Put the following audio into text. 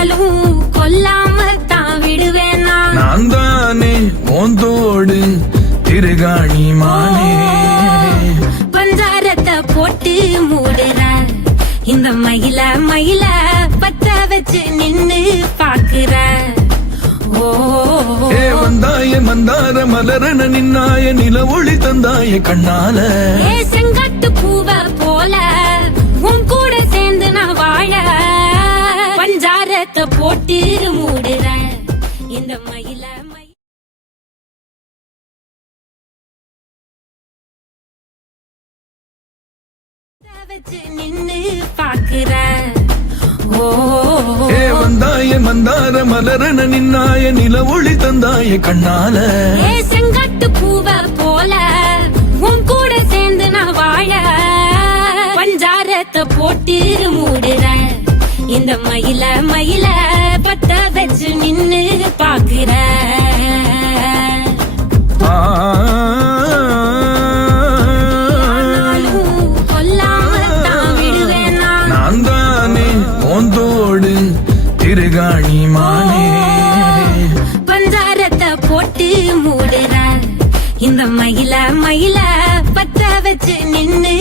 ஆனாலும் கொல்லாம தான் விடுவேனா நான் தானே மோந்தோடு திருகாணி மானே பஞ்சாரத்தை போட்டு மூடுற இந்த மயில மயில பத்த வச்சு நின்னு பாக்குற ஏ வந்தாய மந்தார மலரன நின்னாய நில ஒளி தந்தாய கண்ணால ஏ செங்காட்டு பூவ போல உன் கூட சேர்ந்து நான் வாழ பஞ்சாரத்தை போட்டு மூடுற இந்த மயில வச்சு நின்னு பாக்குற ஏ வந்தாய மந்தார மலரன நின்னாய நில ஒளி தந்தாய கண்ணால ஏ செங்காட்டு பூவ போல உன் கூட சேர்ந்து நான் வாழ பஞ்சாரத்தை போட்டு மூடுற இந்த மயில மயில பத்த வச்சு நின்னு பாக்குற நான் தானே மோந்தோடு திருகாணி மானே பஞ்சாரத்தை போட்டு மூடுற இந்த மயில மயில பத்த வச்சு நின்னு